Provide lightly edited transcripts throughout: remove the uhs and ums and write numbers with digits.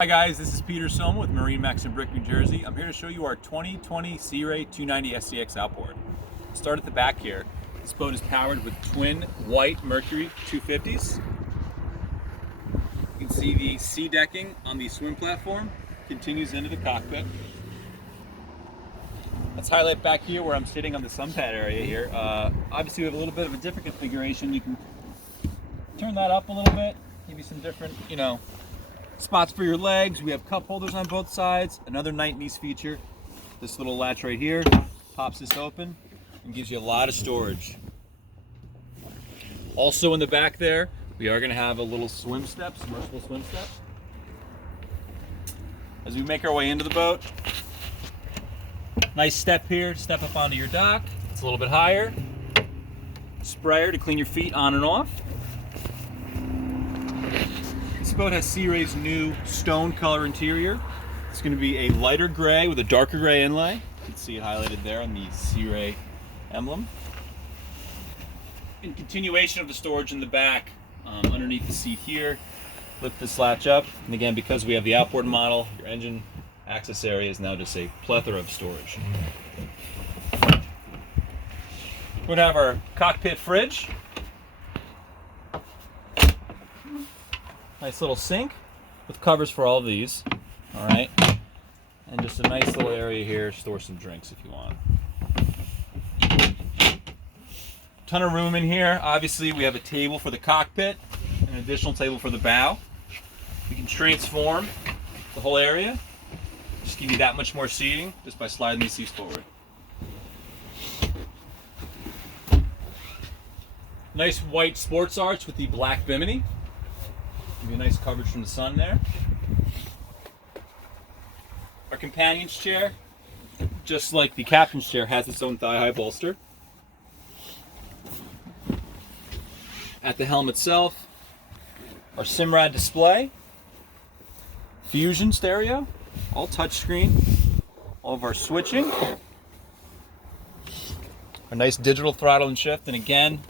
Hi guys, this is Peter Soma with MarineMax Brick, New Jersey. I'm here to show you our 2020 Sea Ray 290 SDX outboard. Start at the back here. This boat is powered with twin white Mercury 250s. You can see the sea decking on the swim platform continues into the cockpit. Let's highlight back here where I'm sitting on the sun pad area here. Obviously we have a little bit of a different configuration. You can turn that up a little bit, give you some different, spots for your legs. We have cup holders on both sides. Another nice feature, this little latch right here pops this open and gives you a lot of storage. Also in the back there, we are going to have a little swim step, submersible swim step. As we make our way into the boat, nice step here, step up onto your dock. It's a little bit higher. Sprayer to clean your feet on and off. This boat has Sea Ray's new stone color interior. It's going to be a lighter gray with a darker gray inlay. You can see it highlighted there on the Sea Ray emblem. In continuation of the storage in the back, underneath the seat here, lift this latch up. And again, because we have the outboard model, your engine access area is now just a plethora of storage. We're going to have our cockpit fridge. Nice little sink with covers for all of these, all right? And just a nice little area here, store some drinks if you want. Ton of room in here. Obviously, we have a table for the cockpit, and an additional table for the bow. We can transform the whole area, just give you that much more seating just by sliding these seats forward. Nice white sports arch with the black bimini. Give you a nice coverage from the sun there. Our companion's chair, just like the captain's chair, has its own thigh-high bolster. At the helm itself, our Simrad display, Fusion stereo, all touchscreen, all of our switching, a nice digital throttle and shift, and again,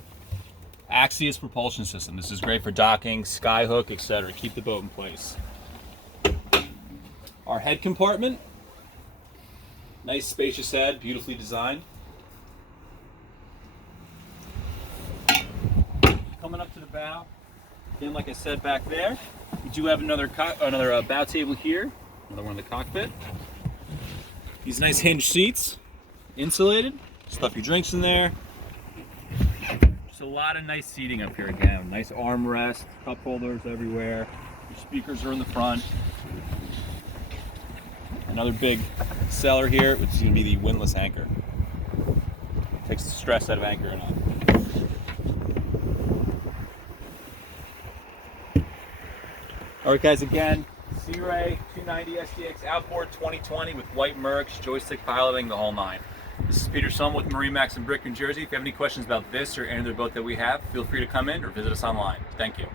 Axius propulsion system. This is great for docking, skyhook, etc. Keep the boat in place. Our head compartment, nice spacious head, beautifully designed. Coming up to the bow, again, like I said back there, we do have another bow table here, another one in the cockpit. These nice hinged seats, insulated. Stuff your drinks in there. A lot of nice seating up here again. Nice armrest, cup holders everywhere. Your speakers are in the front. Another big seller here, which is going to be the Windless Anchor. Takes the stress out of anchoring on. Alright guys, again, Sea Ray 290 SDX Outboard 2020 with white Mercs, joystick piloting, the whole nine. This is Peter Soma with MarineMax Brick, New Jersey. If you have any questions about this or any other boat that we have, feel free to come in or visit us online. Thank you.